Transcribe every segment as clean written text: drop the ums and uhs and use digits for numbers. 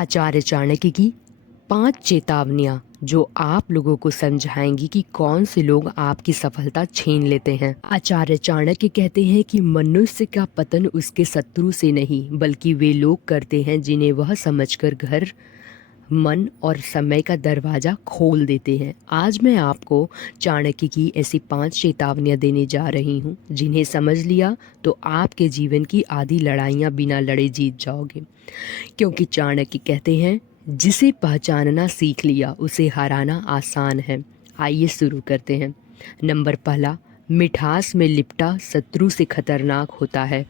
आचार्य चाणक्य की 5 चेतावनियां जो आप लोगों को समझाएंगी कि कौन से लोग आपकी सफलता छीन लेते हैं। आचार्य चाणक्य कहते हैं कि मनुष्य का पतन उसके शत्रु से नहीं बल्कि वे लोग करते हैं जिन्हें वह समझकर घर, मन और समय का दरवाज़ा खोल देते हैं। आज मैं आपको चाणक्य की ऐसी 5 चेतावनियां देने जा रही हूं जिन्हें समझ लिया तो आपके जीवन की आधी लड़ाइयां बिना लड़े जीत जाओगे। क्योंकि चाणक्य कहते हैं, जिसे पहचानना सीख लिया उसे हराना आसान है। आइए शुरू करते हैं। नंबर पहला, मिठास में लिपटा शत्रु से खतरनाक होता है।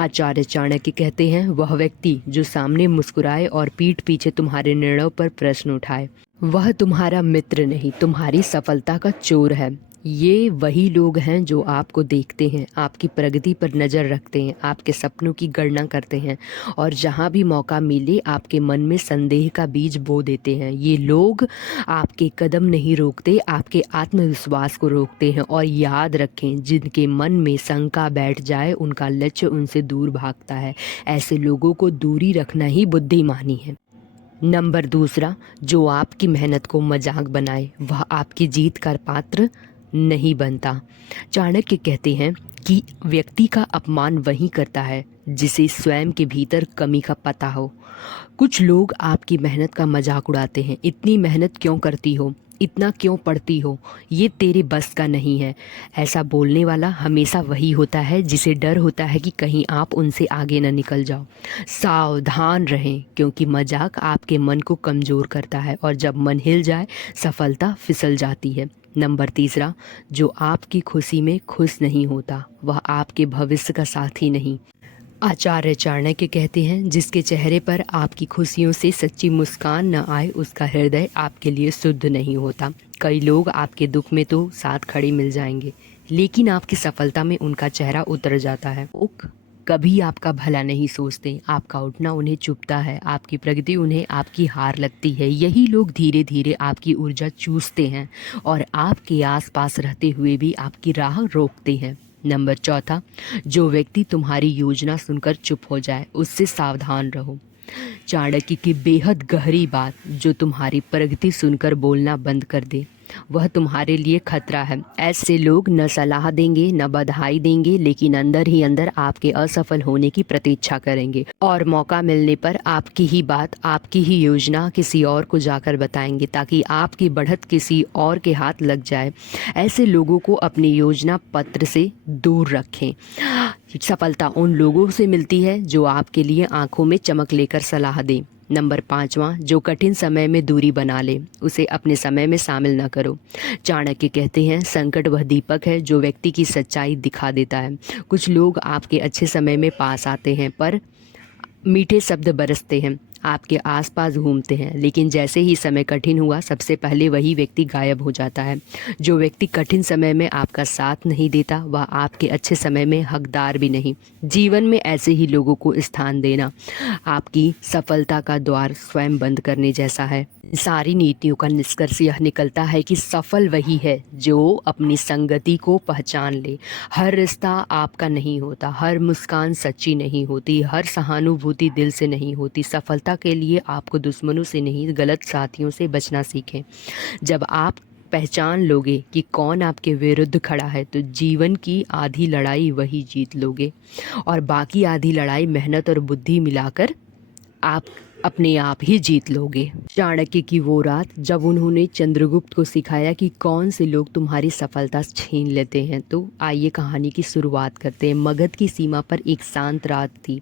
आचार्य चाणक्य कहते हैं, वह व्यक्ति जो सामने मुस्कुराए और पीठ पीछे तुम्हारे निर्णयों पर प्रश्न उठाए वह तुम्हारा मित्र नहीं, तुम्हारी सफलता का चोर है। ये वही लोग हैं जो आपको देखते हैं, आपकी प्रगति पर नज़र रखते हैं, आपके सपनों की गणना करते हैं और जहाँ भी मौका मिले आपके मन में संदेह का बीज बो देते हैं। ये लोग आपके कदम नहीं रोकते, आपके आत्मविश्वास को रोकते हैं। और याद रखें, जिनके मन में शंका बैठ जाए उनका लक्ष्य उनसे दूर भागता है। ऐसे लोगों को दूरी रखना ही बुद्धिमानी है। नंबर दूसरा, जो आपकी मेहनत को मजाक बनाए वह आपकी जीत का पात्र नहीं बनता। चाणक्य कहते हैं कि व्यक्ति का अपमान वही करता है जिसे स्वयं के भीतर कमी का पता हो। कुछ लोग आपकी मेहनत का मजाक उड़ाते हैं। इतनी मेहनत क्यों करती हो, इतना क्यों पढ़ती हो, ये तेरे बस का नहीं है। ऐसा बोलने वाला हमेशा वही होता है जिसे डर होता है कि कहीं आप उनसे आगे न निकल जाओ। सावधान रहें, क्योंकि मजाक आपके मन को कमज़ोर करता है और जब मन हिल जाए सफलता फिसल जाती है। नंबर तीसरा, जो आपकी खुशी में खुश नहीं होता वह आपके भविष्य का साथी नहीं। आचार्य चाणक्य कहते हैं, जिसके चेहरे पर आपकी खुशियों से सच्ची मुस्कान न आए उसका हृदय आपके लिए शुद्ध नहीं होता। कई लोग आपके दुख में तो साथ खड़े मिल जाएंगे लेकिन आपकी सफलता में उनका चेहरा उतर जाता है। वो कभी आपका भला नहीं सोचते, आपका उठना उन्हें चुभता है, आपकी प्रगति उन्हें आपकी हार लगती है। यही लोग धीरे धीरे आपकी ऊर्जा चूसते हैं और आपके आसपास रहते हुए भी आपकी राह रोकते हैं। नंबर चौथा, जो व्यक्ति तुम्हारी योजना सुनकर चुप हो जाए उससे सावधान रहो। चाणक्य की बेहद गहरी बात, जो तुम्हारी प्रगति सुनकर बोलना बंद कर दे वह तुम्हारे लिए खतरा है। ऐसे लोग न सलाह देंगे न बधाई देंगे, लेकिन अंदर ही अंदर आपके असफल होने की प्रतीक्षा करेंगे और मौका मिलने पर आपकी ही बात, आपकी ही योजना किसी और को जाकर बताएंगे ताकि आपकी बढ़त किसी और के हाथ लग जाए। ऐसे लोगों को अपनी योजना पत्र से दूर रखें। सफलता उन लोगों से मिलती है जो आपके लिए आंखों में चमक लेकर सलाह दें। नंबर पाँचवा, जो कठिन समय में दूरी बना ले उसे अपने समय में शामिल न करो। चाणक्य कहते हैं, संकट वह दीपक है जो व्यक्ति की सच्चाई दिखा देता है। कुछ लोग आपके अच्छे समय में पास आते हैं पर मीठे शब्द बरसते हैं, आपके आसपास घूमते हैं, लेकिन जैसे ही समय कठिन हुआ सबसे पहले वही व्यक्ति गायब हो जाता है। जो व्यक्ति कठिन समय में आपका साथ नहीं देता वह आपके अच्छे समय में हकदार भी नहीं। जीवन में ऐसे ही लोगों को स्थान देना आपकी सफलता का द्वार स्वयं बंद करने जैसा है। सारी नीतियों का निष्कर्ष यह निकलता है कि सफल वही है जो अपनी संगति को पहचान ले। हर रिश्ता आपका नहीं होता, हर मुस्कान सच्ची नहीं होती, हर सहानुभूति दिल से नहीं होती। सफलता के लिए आपको दुश्मनों से नहीं, गलत साथियों से बचना सीखें। जब आप पहचान लोगे कि कौन आपके विरुद्ध खड़ा है तो जीवन की आधी लड़ाई वही जीत लोगे और बाकी आधी लड़ाई मेहनत और बुद्धि मिलाकर आप अपने आप ही जीत लोगे। चाणक्य की वो रात जब उन्होंने चंद्रगुप्त को सिखाया कि कौन से लोग तुम्हारी सफलता छीन लेते हैं, तो आइए कहानी की शुरुआत करते हैं। मगध की सीमा पर एक शांत रात थी।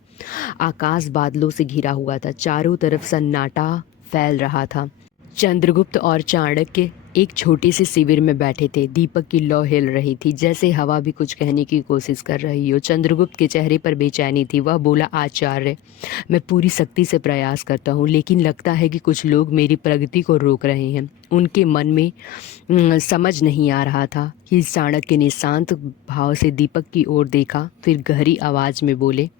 आकाश बादलों से घिरा हुआ था, चारों तरफ सन्नाटा फैल रहा था। चंद्रगुप्त और चाणक्य एक छोटे से शिविर में बैठे थे। दीपक की लौ हिल रही थी, जैसे हवा भी कुछ कहने की कोशिश कर रही हो। चंद्रगुप्त के चेहरे पर बेचैनी थी। वह बोला, आचार्य, मैं पूरी शक्ति से प्रयास करता हूँ लेकिन लगता है कि कुछ लोग मेरी प्रगति को रोक रहे हैं। उनके मन में समझ नहीं आ रहा था कि चाणक्य ने शांत भाव से दीपक की ओर देखा, फिर गहरी आवाज़ में बोले।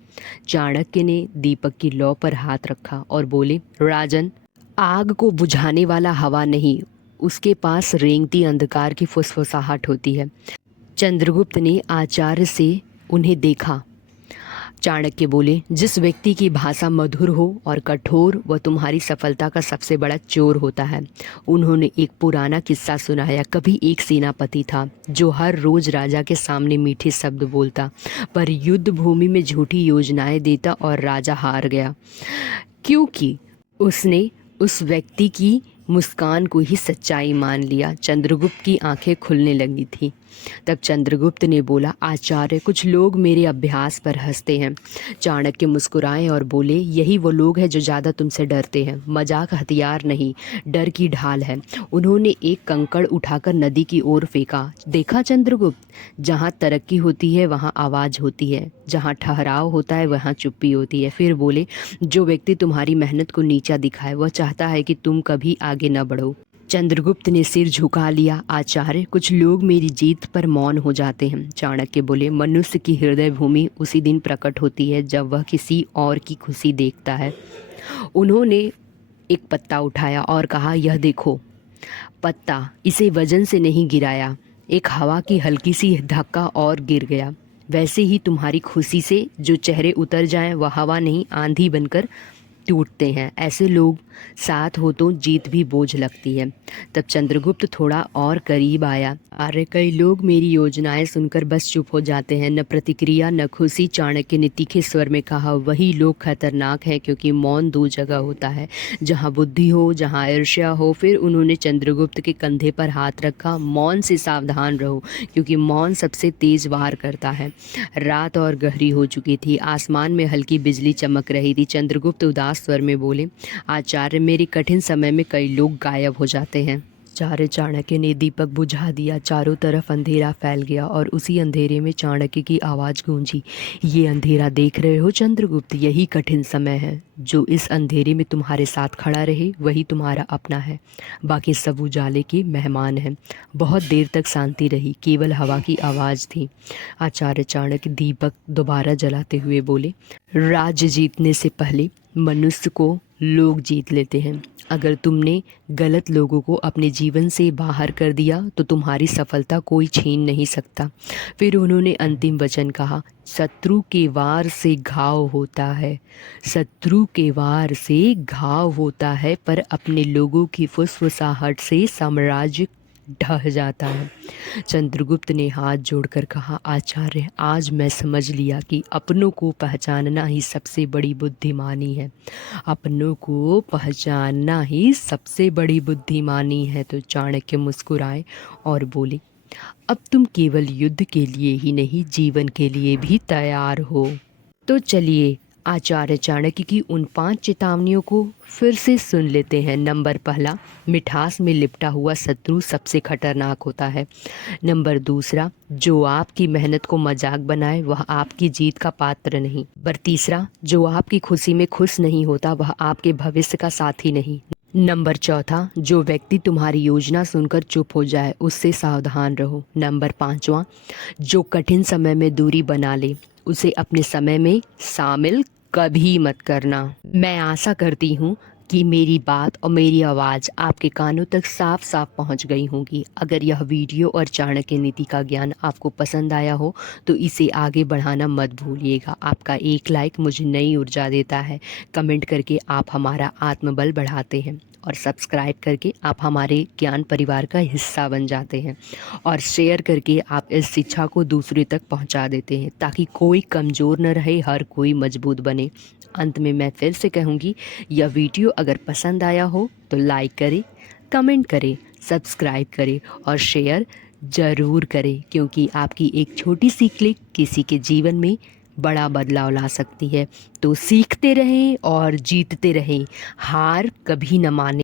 चाणक्य ने दीपक की लौ पर हाथ रखा और बोले, राजन, आग को बुझाने वाला हवा नहीं, उसके पास रेंगती अंधकार की फुसफुसाहट होती है। चंद्रगुप्त ने आचार्य से उन्हें देखा। चाणक्य बोले, जिस व्यक्ति की भाषा मधुर हो और कठोर, वह तुम्हारी सफलता का सबसे बड़ा चोर होता है। उन्होंने एक पुराना किस्सा सुनाया। कभी एक सेनापति था जो हर रोज राजा के सामने मीठे शब्द बोलता, पर युद्ध भूमि में झूठी योजनाएं देता और राजा हार गया, क्योंकि उसने उस व्यक्ति की मुस्कान को ही सच्चाई मान लिया। चंद्रगुप्त की आंखें खुलने लगी थी। तब चंद्रगुप्त ने बोला, आचार्य, कुछ लोग मेरे अभ्यास पर हंसते हैं। चाणक्य मुस्कुराए और बोले, यही वो लोग हैं जो ज़्यादा तुमसे डरते हैं। मजाक हथियार नहीं, डर की ढाल है। उन्होंने एक कंकड़ उठाकर नदी की ओर फेंका। देखा चंद्रगुप्त, जहाँ तरक्की होती है वहाँ आवाज़ होती है, जहाँ ठहराव होता है वहाँ चुप्पी होती है। फिर बोले, जो व्यक्ति तुम्हारी मेहनत को नीचा दिखाए वह चाहता है कि तुम कभी आगे न बढ़ो। चंद्रगुप्त ने सिर झुका लिया। आचार्य, कुछ लोग मेरी जीत पर मौन हो जाते हैं। चाणक्य बोले, मनुष्य की हृदय भूमि उसी दिन प्रकट होती है जब वह किसी और की खुशी देखता है। उन्होंने एक पत्ता उठाया और कहा, यह देखो। पत्ता, इसे वजन से नहीं गिराया, एक हवा की हल्की सी धक्का और गिर गया। वैसे ही तुम्हारी खुशी से जो चेहरे उतर जाएं वह हवा नहीं, आंधी बनकर टूटते हैं। ऐसे लोग साथ हो तो जीत भी बोझ लगती है। तब चंद्रगुप्त थोड़ा और करीब आया। अरे, कई लोग मेरी योजनाएं सुनकर बस चुप हो जाते हैं, न प्रतिक्रिया न खुशी। चाणक्य ने तीखे स्वर में कहा, वही लोग खतरनाक हैं, क्योंकि मौन दो जगह होता है, जहाँ बुद्धि हो, जहाँ ईर्ष्या हो। फिर उन्होंने चंद्रगुप्त के कंधे पर हाथ रखा। मौन से सावधान रहो, क्योंकि मौन सबसे तेज वार करता है। रात और गहरी हो चुकी थी। आसमान में हल्की बिजली चमक रही थी। चंद्रगुप्त उदास स्वर में बोले, आचार्य, मेरे कठिन समय में कई लोग गायब हो जाते हैं। आचार्य चाणक्य ने दीपक बुझा दिया। चारों तरफ अंधेरा फैल गया और उसी अंधेरे में चाणक्य की आवाज़ गूंजी, ये अंधेरा देख रहे हो चंद्रगुप्त, यही कठिन समय है। जो इस अंधेरे में तुम्हारे साथ खड़ा रहे वही तुम्हारा अपना है, बाकी सब उजाले के मेहमान हैं। बहुत देर तक शांति रही, केवल हवा की आवाज़ थी। आचार्य चाणक्य दीपक दोबारा जलाते हुए बोले, राज्य जीतने से पहले मनुष्य को लोग जीत लेते हैं। अगर तुमने गलत लोगों को अपने जीवन से बाहर कर दिया तो तुम्हारी सफलता कोई छीन नहीं सकता। फिर उन्होंने अंतिम वचन कहा, शत्रु के वार से घाव होता है, शत्रु के वार से घाव होता है, पर अपने लोगों की फुसफुसाहट से साम्राज्य ढह जाता है। चंद्रगुप्त ने हाथ जोड़कर कहा, आचार्य, आज मैं समझ लिया कि अपनों को पहचानना ही सबसे बड़ी बुद्धिमानी है। अपनों को पहचानना ही सबसे बड़ी बुद्धिमानी है। तो चाणक्य मुस्कुराए और बोले, अब तुम केवल युद्ध के लिए ही नहीं, जीवन के लिए भी तैयार हो। तो चलिए आचार्य चाणक्य की उन 5 चेतावनियों को फिर से सुन लेते हैं। नंबर पहला, मिठास में लिपटा हुआ शत्रु सबसे खतरनाक होता है। नंबर दूसरा, जो आपकी मेहनत को मजाक बनाए वह आपकी जीत का पात्र नहीं। नंबर तीसरा, जो आपकी खुशी में खुश नहीं होता वह आपके भविष्य का साथी नहीं। नंबर चौथा, जो व्यक्ति तुम्हारी योजना सुनकर चुप हो जाए उससे सावधान रहो। नंबर पांचवा, जो कठिन समय में दूरी बना ले उसे अपने समय में शामिल कभी मत करना। मैं आशा करती हूँ कि मेरी बात और मेरी आवाज़ आपके कानों तक साफ साफ पहुँच गई होंगी। अगर यह वीडियो और चाणक्य नीति का ज्ञान आपको पसंद आया हो तो इसे आगे बढ़ाना मत भूलिएगा। आपका एक लाइक मुझे नई ऊर्जा देता है। कमेंट करके आप हमारा आत्मबल बढ़ाते हैं और सब्सक्राइब करके आप हमारे ज्ञान परिवार का हिस्सा बन जाते हैं और शेयर करके आप इस शिक्षा को दूसरे तक पहुंचा देते हैं, ताकि कोई कमज़ोर न रहे, हर कोई मजबूत बने। अंत में मैं फिर से कहूँगी, यह वीडियो अगर पसंद आया हो तो लाइक करें, कमेंट करें, सब्सक्राइब करें और शेयर ज़रूर करें, क्योंकि आपकी एक छोटी सी क्लिक किसी के जीवन में बड़ा बदलाव ला सकती है। तो सीखते रहें और जीतते रहें, हार कभी न माने।